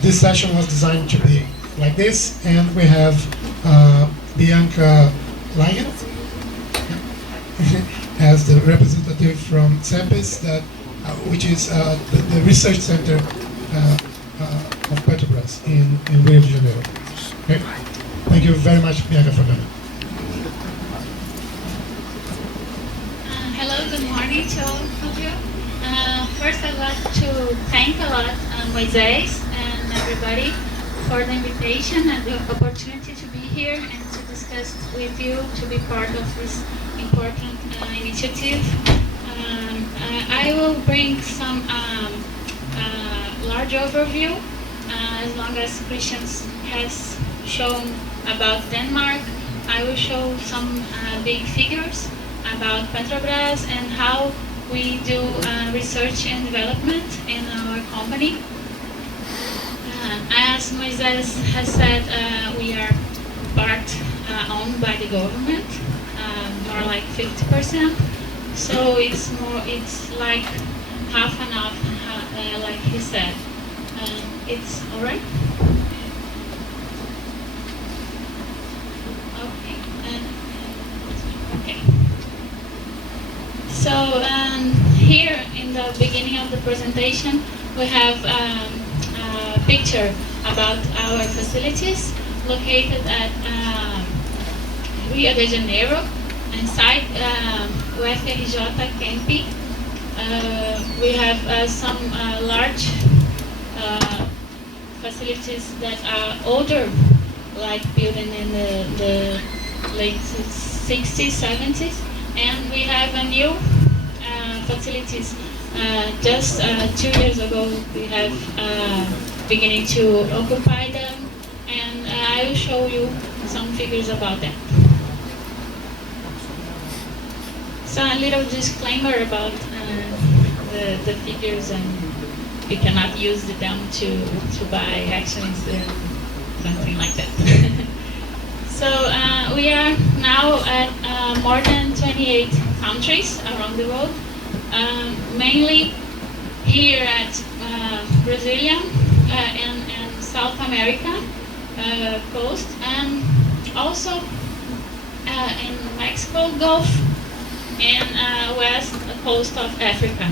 this session was designed to be like this, and we have Bianca Langen as the representative from CEPES, that which is the research center of Petrobras in Rio de Janeiro. Okay? Thank you very much, Bianca, for coming. Hello, good morning to all of you. First, I'd like to thank a lot Moises and everybody for the invitation and the opportunity to be here and to discuss with you, to be part of this important initiative. I will bring some large overview, as long as Christian has shown about Denmark. I will show some big figures about Petrobras and how we do research and development in our company. As Moises has said, we are part owned by the government, more like 50%. So it's like half and half, like he said. It's all right. Okay. So here in the beginning of the presentation, we have a picture about our facilities located at Rio de Janeiro, inside UFRJ Campi. We have some large facilities that are older, like building in the late 60s, 70s, and we have a new facilities. Just 2 years ago, we have beginning to occupy them, and I will show you some figures about that. So a little disclaimer about the figures, and we cannot use them to buy actions or something like that. So we are now at more than 28 countries around the world, mainly here at Brazilian and South America coast, and also in Mexico Gulf and west coast of Africa.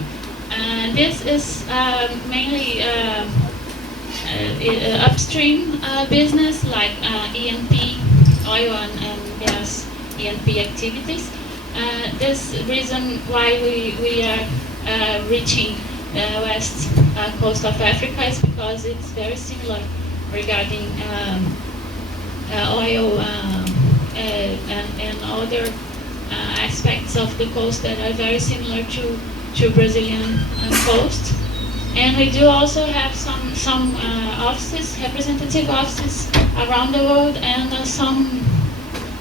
This is mainly upstream business, like E&P, oil and gas E&P activities. This reason why we are reaching the west coast of Africa is because it's very similar regarding oil and other aspects of the coast that are very similar to Brazilian coast. And we do also have some offices, representative offices around the world, and some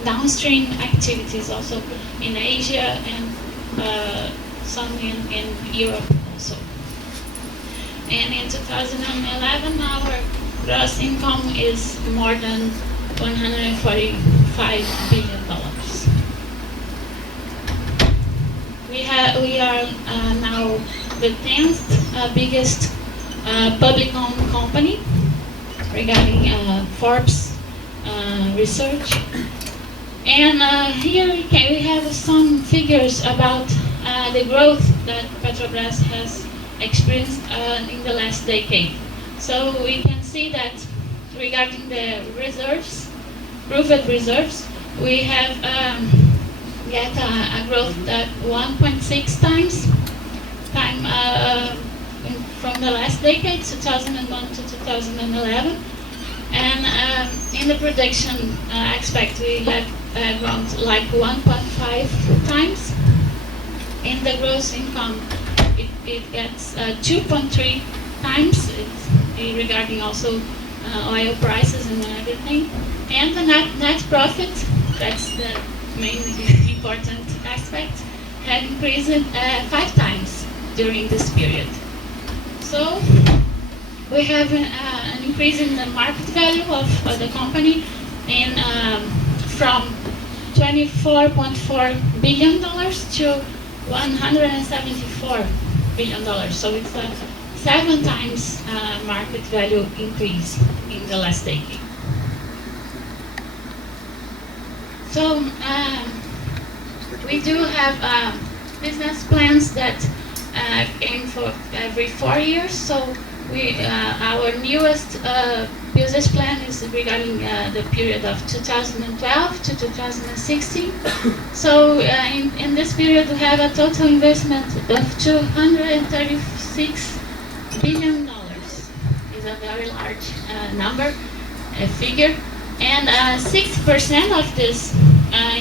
downstream activities also in Asia and some in Europe also. And in 2011, our gross income is more than $145 billion. We are now the 10th biggest public-owned company regarding Forbes research. And here we have some figures about the growth that Petrobras has experienced in the last decade. So we can see that regarding the reserves, proved reserves, we have get a growth at 1.6 times from the last decade, 2001 to 2011. And in the prediction expect we have grown like 1.5 times. In the gross income, it gets 2.3 times. It's regarding also oil prices and everything. And the net profit, that's the main important aspect, had increased 5 times during this period. So we have an increase in the market value of the company from $24.4 billion to $174 billion. So it's a 7 times market value increase in the last decade. So we do have business plans that aim for every 4 years. So our newest business plan is regarding the period of 2012 to 2016. So in this period we have a total investment of $236 billion. It's a very large number, a figure. And 60% of this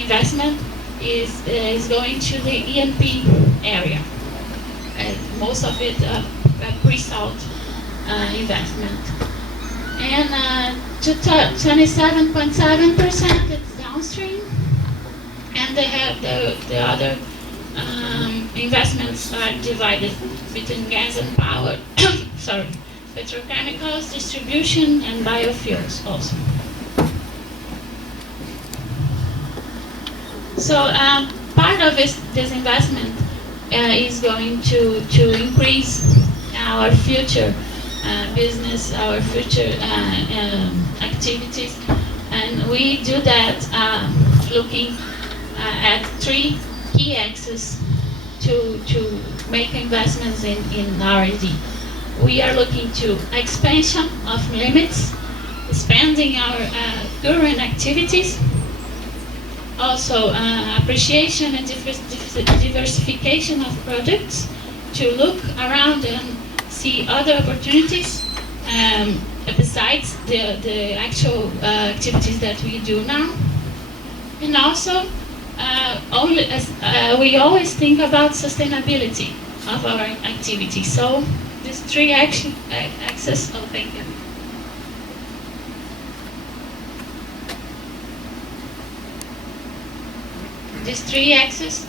investment is going to the E&P area. Most of it pre-salt investment. And 27.7% is downstream, and they have the other investments are divided between gas and power, sorry, petrochemicals, distribution, and biofuels also. So part of this investment is going to increase our future business, our future activities, and we do that looking at 3 key axes to make investments in R&D. We are looking to expansion of limits, expanding our current activities, also appreciation and diversification of products, to look around and see other opportunities besides the actual activities that we do now. And also, we always think about sustainability of our activity. So these 3 axes, oh thank you. These 3 axes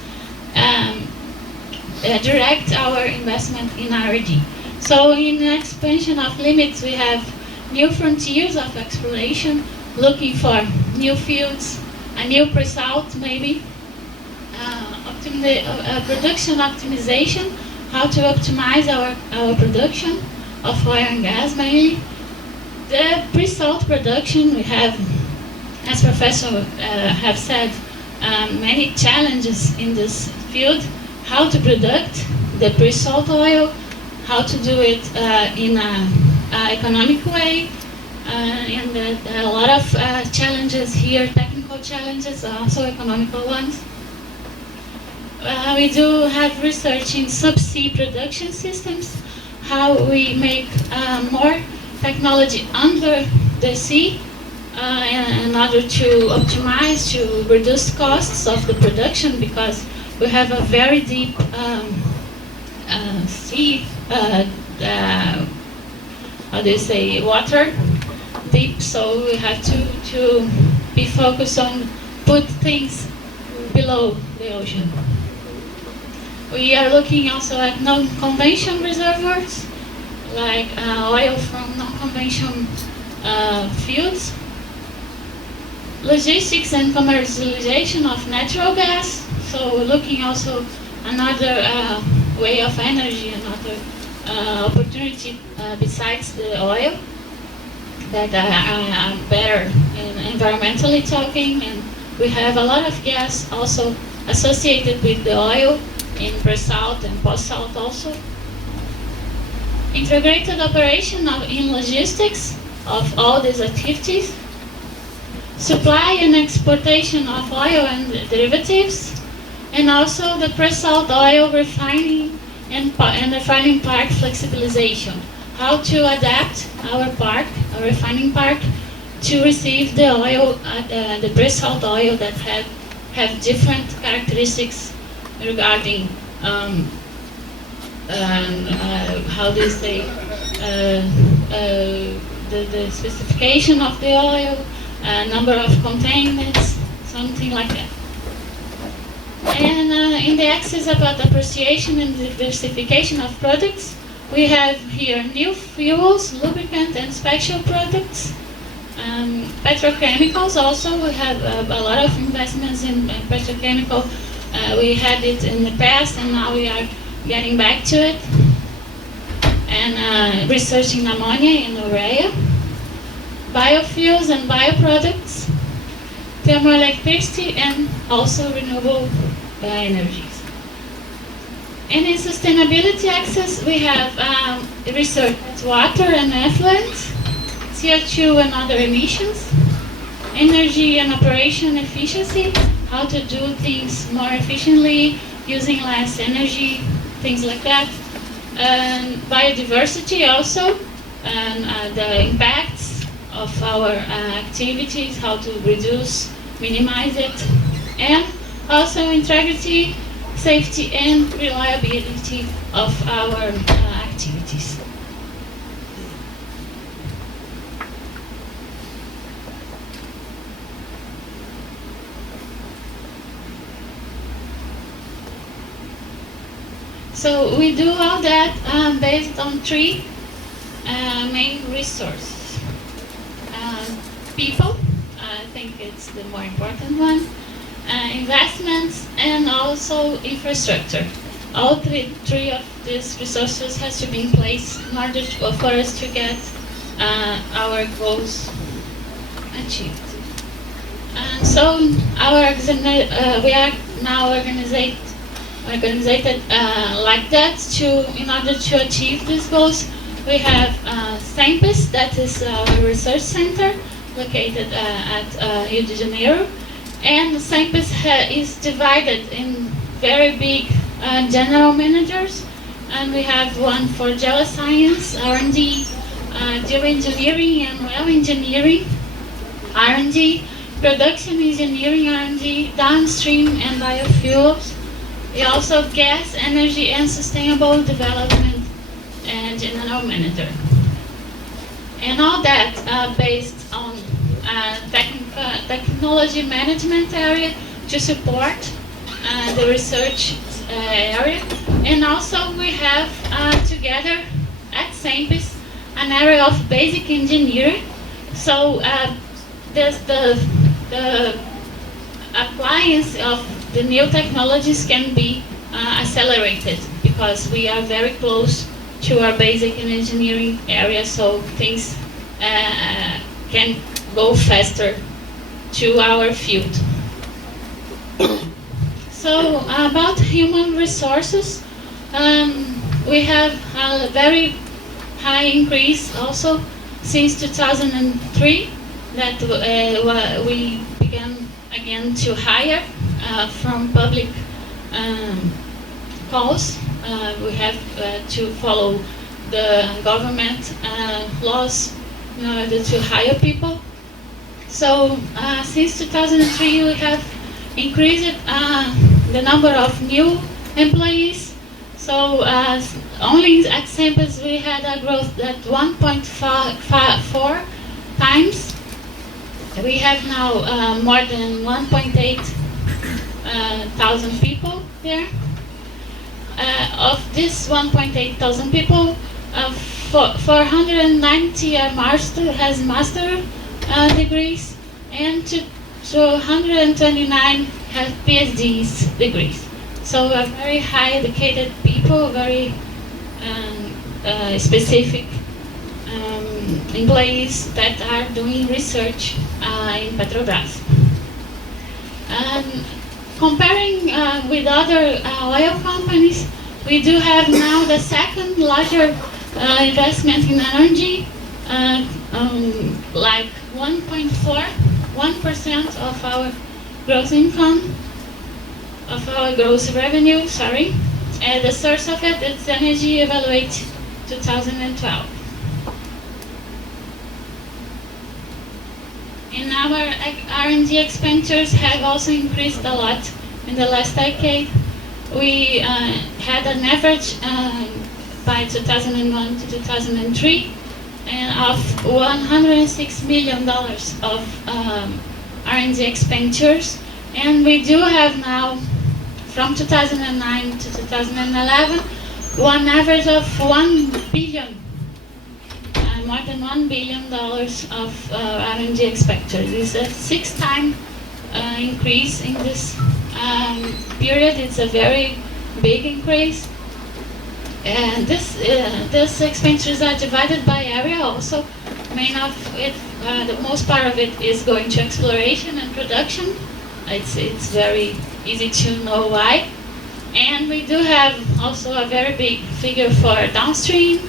direct our investment in R&D. So in the expansion of limits, we have new frontiers of exploration, looking for new fields, a new pre-salt maybe, production optimization, how to optimize our production of oil and gas mainly. The pre-salt production, we have, as Professor have said, many challenges in this field. How to produce the pre-salt oil, how to do it in an economic way, and a lot of challenges here, technical challenges, also economical ones. We do have research in subsea production systems, how we make more technology under the sea in order to optimize, to reduce costs of the production, because we have a very deep sea, how do you say, water deep, so we have to be focused on put things below the ocean. We are looking also at non-conventional reservoirs, like oil from non-conventional fields. Logistics and commercialization of natural gas, so looking also another way of energy, another opportunity besides the oil that are better environmentally talking, and we have a lot of gas also associated with the oil in pre-salt and post-salt also. Integrated operation in logistics of all these activities. Supply and exportation of oil and derivatives, and also the pre-salt oil refining and refining park flexibilization. How to adapt our refining park, to receive the oil, the pre-salt oil that have different characteristics regarding how do you say, the specification of the oil, number of containments, something like that. And in the axis about appreciation and diversification of products, we have here new fuels, lubricant and special products. Petrochemicals also, we have a lot of investments in petrochemical. We had it in the past and now we are getting back to it. and researching ammonia and urea, biofuels and bioproducts, thermoelectricity, and also renewable energies. And in sustainability access, we have research at water and effluent, CO2 and other emissions, energy and operation efficiency, how to do things more efficiently, using less energy, things like that. And biodiversity also, and the impacts of our activities, how to reduce, minimize it, and also integrity, safety, and reliability of our activities. So we do all that based on three main resources. People, I think it's the more important one, investments, and also infrastructure. All three of these resources has to be in place in order for us to get our goals achieved. And so we are now organized like that. In order to achieve these goals, we have SEMPES, that is our research center located at Rio de Janeiro. And SEMPES is divided in very big general managers, and we have one for geoscience, R&D, geoengineering and well engineering, R&D, production engineering, R&D, downstream and biofuels. We also have gas, energy, and sustainable development and general manager. And all that based on technology management area to support the research area. And also we have together at SEMPES an area of basic engineering. So the appliance of the new technologies can be accelerated because we are very close to our basic and engineering area, so things can go faster to our field. So about human resources, we have a very high increase also since 2003 that we began again to hire from public calls. We have to follow the government laws in order to hire people. So since 2003 we have increased the number of new employees. So only at SEMPES we had a growth at 1.4 times. We have now more than 1.8 thousand people there. Of this 1.8 thousand people, 490 are has master degrees, and 229 have PhDs degrees. So a very high educated people, very specific employees that are doing research in Petrobras. Comparing with other oil companies, we do have now the second larger investment in energy, like 1.1% of our gross income, of our gross revenue, sorry. And the source of it is Energy Evaluate 2012. And our R&D expenditures have also increased a lot in the last decade. We had an average by 2001 to 2003 of $106 million of R&D expenditures. And we do have now, from 2009 to 2011, one average of $1 billion. More than $1 billion of R&D expenditures. It's a 6-time increase in this period. It's a very big increase. And this expenditures are divided by area also. Main of it, the most part of it is going to exploration and production. It's very easy to know why. And we do have also a very big figure for downstream,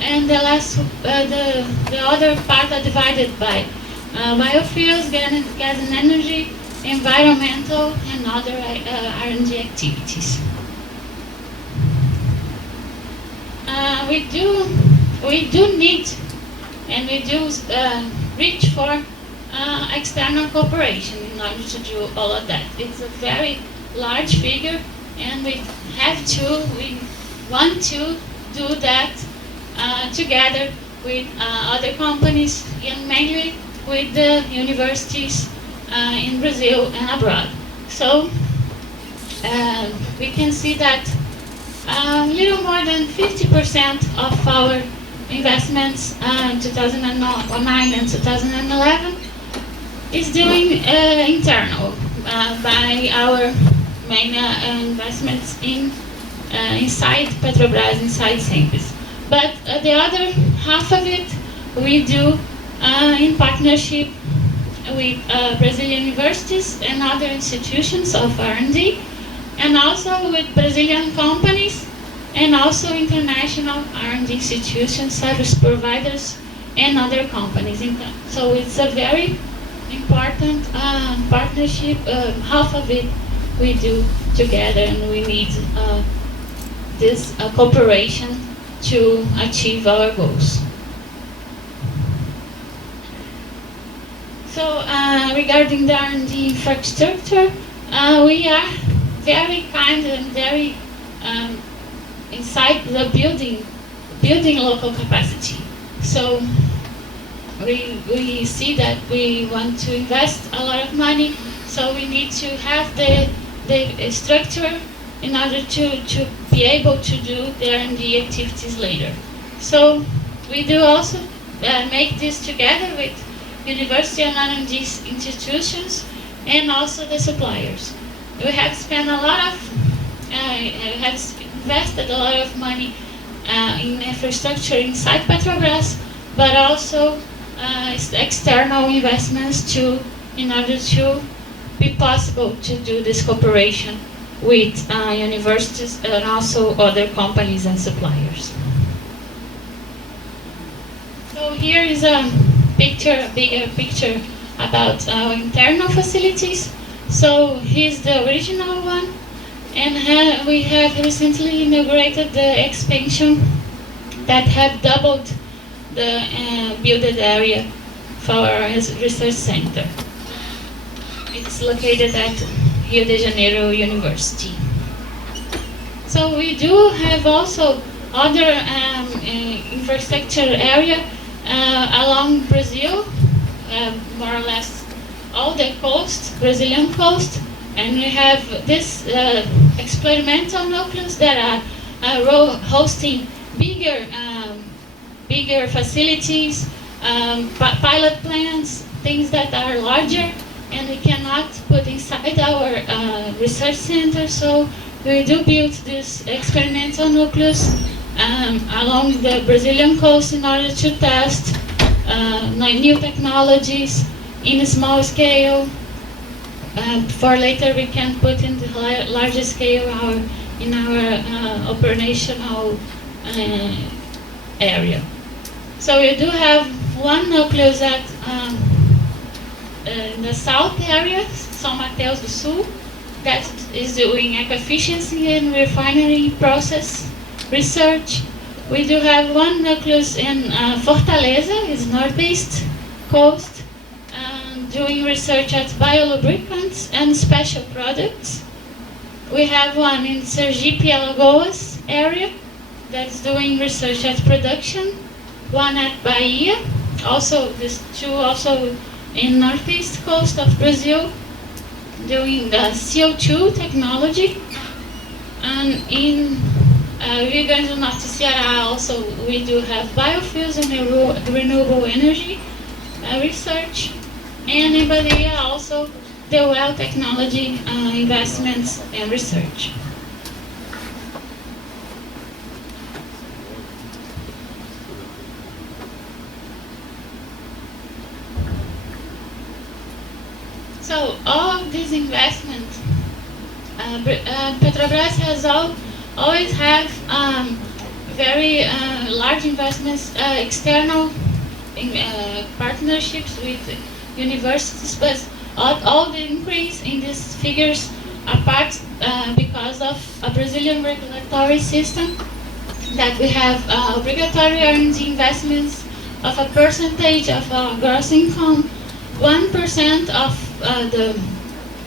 and the other part are divided by biofuels, gas and energy, environmental, and other R&D activities. We do need, and we do reach for external cooperation in order to do all of that. It's a very large figure, and we want to do that together with other companies, and mainly with the universities in Brazil and abroad. So we can see that a little more than 50% of our investments in 2009 and 2011 is doing internal by our main investments inside Petrobras, inside Simples. But the other half of it we do in partnership with Brazilian universities and other institutions of R&D, and also with Brazilian companies, and also international R&D institutions, service providers, and other companies. So it's a very important partnership. Half of it we do together, and we need this cooperation to achieve our goals. So regarding the R&D infrastructure, we are very kind and very inside the building local capacity. So we see that we want to invest a lot of money, so we need to have the structure in order to be able to do the R&D activities later. So we do also make this together with university and R&D institutions, and also the suppliers. We have spent a lot of, have invested a lot of money in infrastructure inside Petrobras, but also external investments in order to be possible to do this cooperation with universities and also other companies and suppliers. So here is a bigger picture about our internal facilities. So here's the original one, and we have recently inaugurated the expansion that have doubled the builded area for our research center. It's located at Rio de Janeiro University. So we do have also other infrastructure area along Brazil, more or less all the coast, Brazilian coast, and we have this experimental nucleus that are hosting bigger facilities, pilot plants, things that are larger, and we cannot put inside our research center. So we do build this experimental nucleus along the Brazilian coast in order to test new technologies in a small scale. For later we can put in the larger scale in our operational area. So we do have one nucleus at in the south area, São Mateus do Sul, that is doing eco-efficiency and refinery process research. We do have one nucleus in Fortaleza, is northeast coast, doing research at biolubricants and special products. We have one in Sergipe, Alagoas area that's doing research at production. One at Bahia, also these two also in northeast coast of Brazil, doing the CO2 technology. And in Rio Grande do Norte, Ceará, also we do have biofuels and renewable energy research. And in Bahia also the well technology investments and research. So all of these investments, Petrobras has always have very large investments, external partnerships with universities, but all the increase in these figures are part because of a Brazilian regulatory system that we have obligatory R&D investments of a percentage of gross income. 1% of the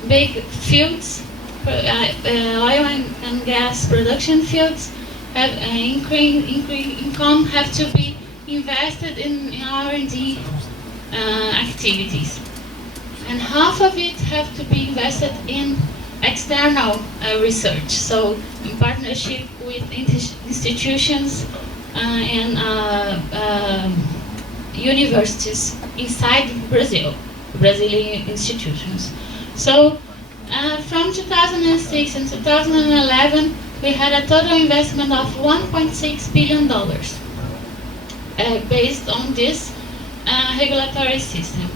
big fields, oil and gas production fields, have income have to be invested in R&D activities, and half of it have to be invested in external research. So, in partnership with institutions and universities inside Brazil, Brazilian institutions. So, from 2006 and 2011, we had a total investment of $1.6 billion based on this regulatory system.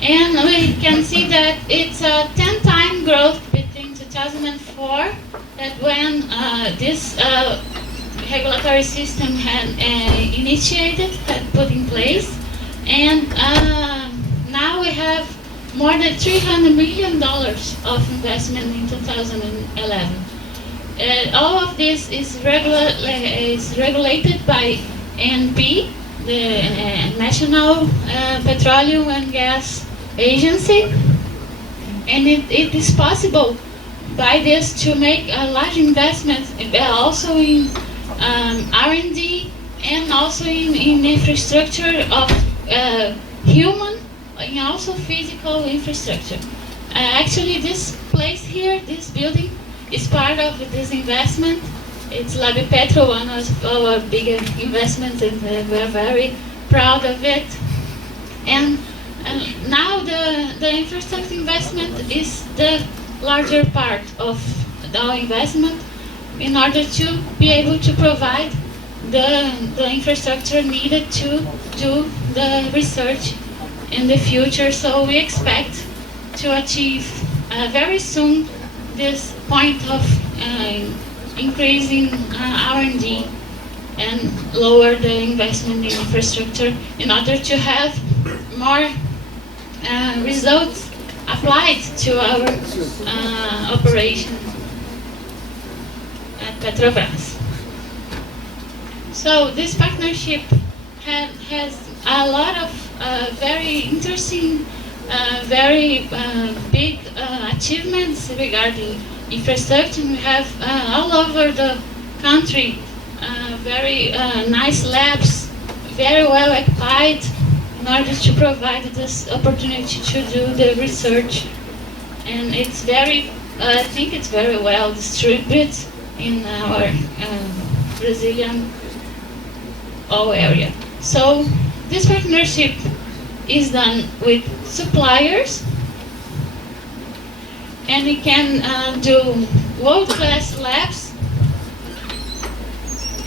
And we can see that it's a 10-time growth between 2004, that when this regulatory system had initiated, had put in place, and now we have more than $300 million of investment in 2011. All of this is regulated by ANP, the National Petroleum and Gas Agency, and it is possible by this to make a large investment also in R&D and also in infrastructure of human and also physical infrastructure. Actually, this place here, this building, is part of this investment. It's Petro, one of our bigger investments, and we're very proud of it. And now the infrastructure investment is the larger part of our investment in order to be able to provide the infrastructure needed to do the research in the future. So we expect to achieve very soon this point of increasing R&D and lower the investment in infrastructure in order to have more results applied to our operation at Petrobras. So this partnership has a lot of very interesting, very big achievements regarding infrastructure. We have all over the country very nice labs, very well occupied, in order to provide this opportunity to do the research. And it's very, I think it's very well distributed in our Brazilian oil area. So this partnership is done with suppliers, and we can do world-class labs.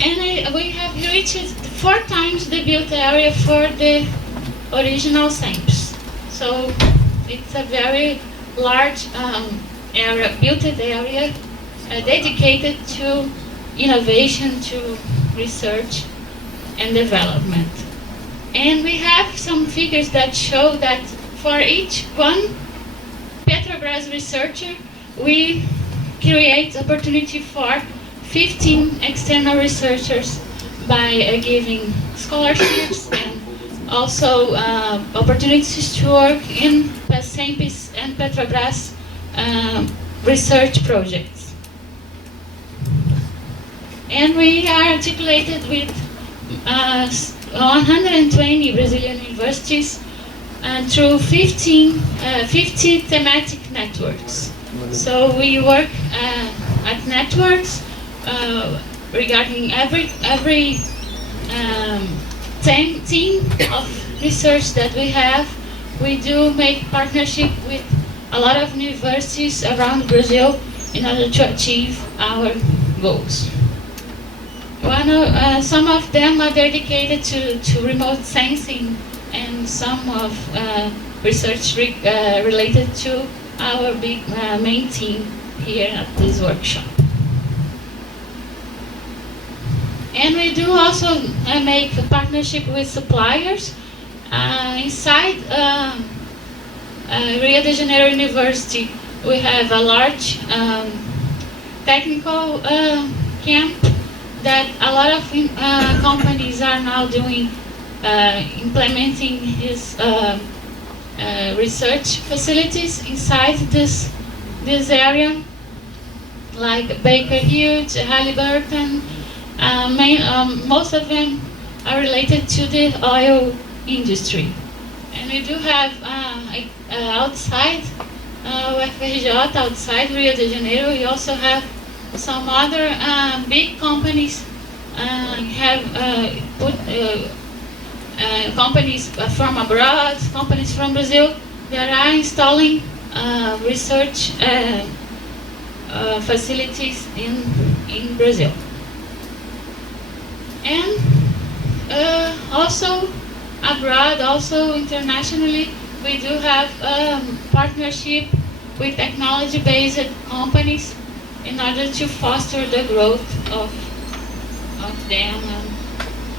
And we have reached 4 times the built area for the original samples. So it's a very large area, built area, dedicated to innovation, to research and development. And we have some figures that show that for each one Petrobras researcher, we create opportunity for 15 external researchers by giving scholarships and also opportunities to work in SEMPIS and Petrobras research projects. And we are articulated with 120 Brazilian universities and through 50 thematic networks. So we work at networks regarding every team of research that we have. We do make partnership with a lot of universities around Brazil in order to achieve our goals. Some of them are dedicated to remote sensing and some of research related to our big main team here at this workshop. And we do also make a partnership with suppliers inside Rio de Janeiro University. We have a large technical camp that a lot of companies are now doing, implementing his research facilities inside this area, like Baker Hughes, Halliburton. Most of them are related to the oil industry. And we do have outside UFRJ, outside Rio de Janeiro, we also have some other big companies have put companies from abroad, companies from Brazil that are installing research facilities in Brazil. And also abroad, also internationally, we do have partnership with technology-based companies in order to foster the growth of them and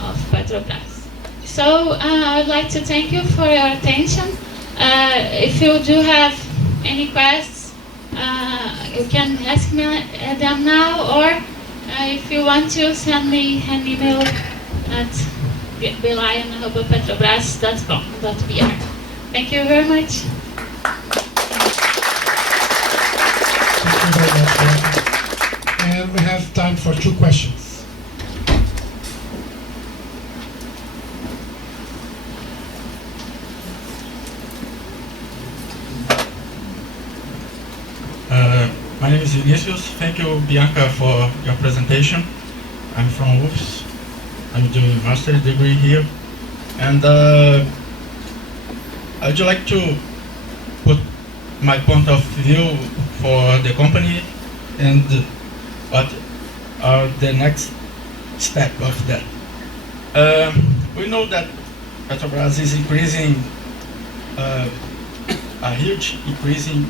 of Petrobras. So I'd like to thank you for your attention. If you do have any questions, you can ask me them now, or if you want to send me an email at belion@petrobras.com.br. Thank you very much. Thank you very much, Bianca. And we have time for 2 questions. My name is Vinicius. Thank you, Bianca, for your presentation. I'm from UFS. I'm doing a master's degree here. And I'd like to put my point of view for the company and what are the next step of that. We know that Petrobras is increasing, a huge increase in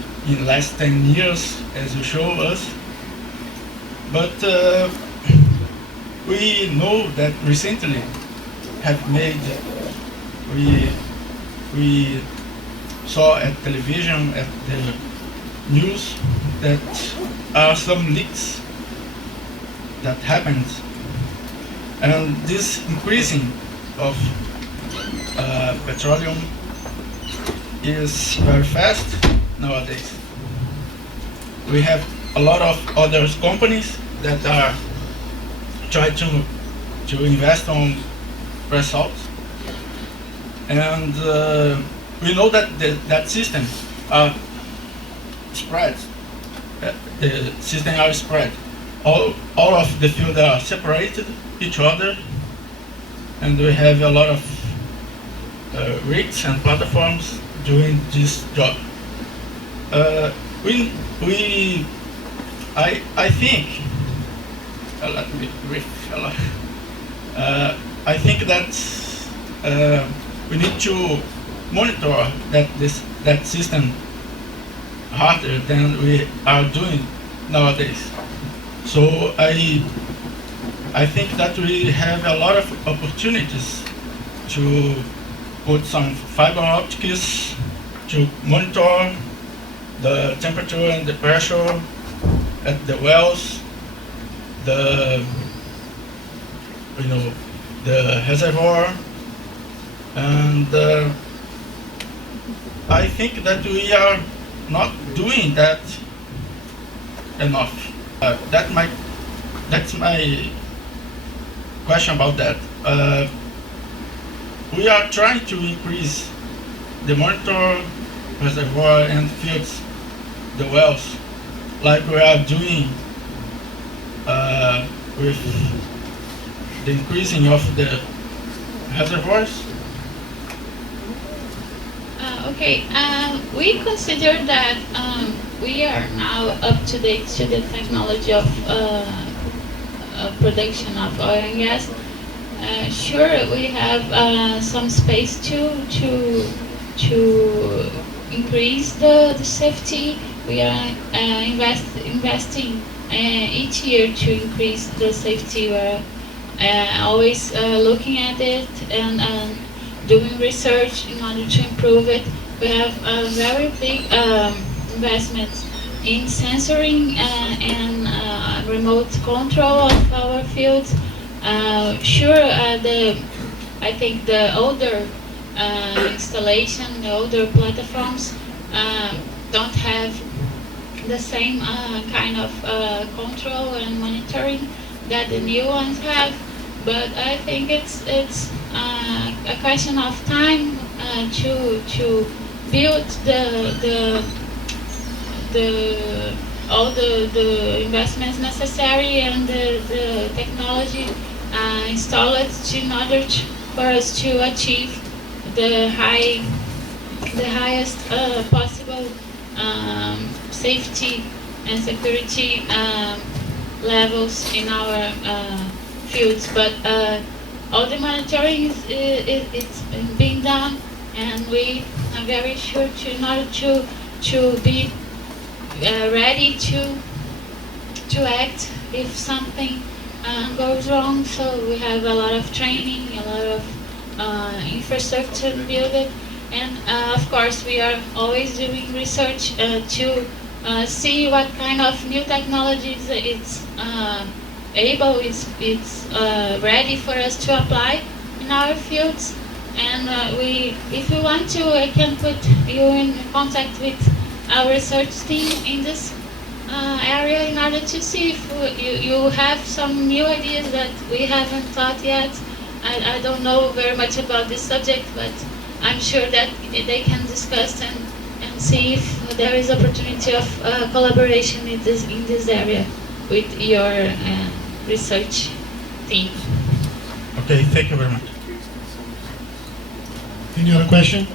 last 10 years, as you show us. But we know that recently have made, we saw at television, at the news, that are some leaks that happened. And this increasing of petroleum is very fast nowadays. We have a lot of other companies that are trying to invest on pre-salt, and we know that that system are spread. The system are spread. All of the fields are separated each other, and we have a lot of rigs and platforms doing this job. I think, let me brief a lot. I think that we need to monitor that system harder than we are doing nowadays. So I think that we have a lot of opportunities to put some fiber optics to monitor the temperature and the pressure at the wells, the reservoir, and I think that we are not doing that enough. That's my question about that. We are trying to increase the monitor, reservoir, and fields, the wells, like we are doing with the increasing of the reservoirs. Okay, we consider that we are now up to date to the technology of production of oil and gas. Sure, we have some space to increase the safety. We are investing each year to increase the safety. We're always looking at it and doing research in order to improve it. We have very big investments in sensoring and remote control of our fields. Sure, I think the older installation, the older platforms don't have the same kind of control and monitoring that the new ones have. But I think it's a question of time to build all the investments necessary and the technology installed in order for us to achieve the highest possible safety and security levels in our fields. But all the monitoring it's being done, and we are very sure in order to be ready to act if something goes wrong. So we have a lot of training, a lot of infrastructure built, and of course we are always doing research to see what kind of new technologies it's ready for us to apply in our fields. And if you want to, I can put you in contact with our research team in this area in order to see if you have some new ideas that we haven't thought yet. I don't know very much about this subject, but I'm sure that they can discuss and see if there is opportunity of collaboration in this area with your research team. Okay, thank you very much. Any other question?